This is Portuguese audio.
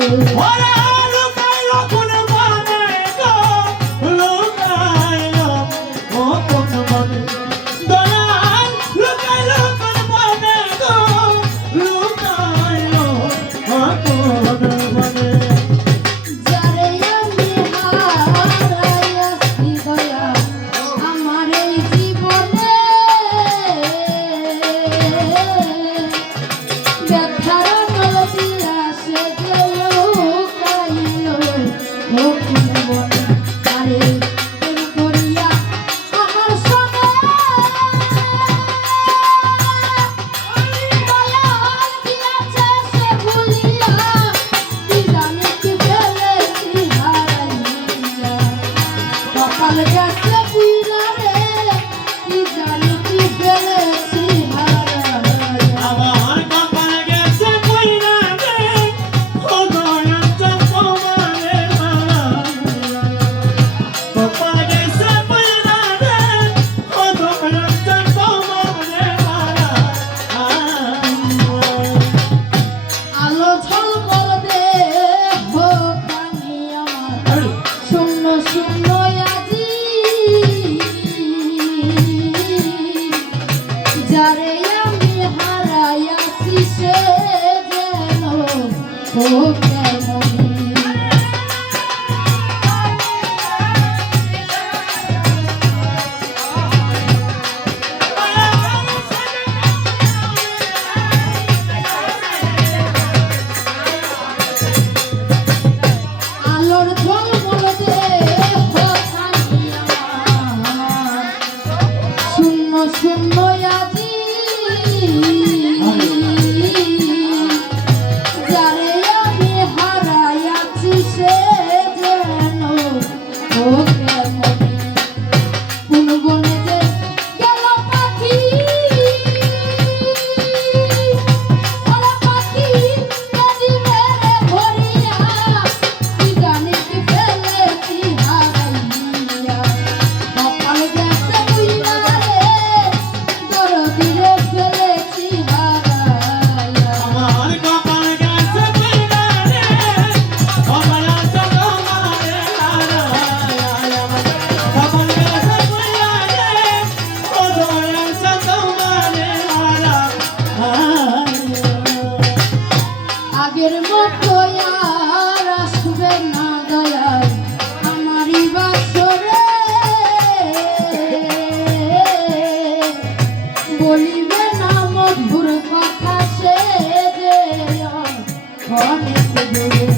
What up? homem que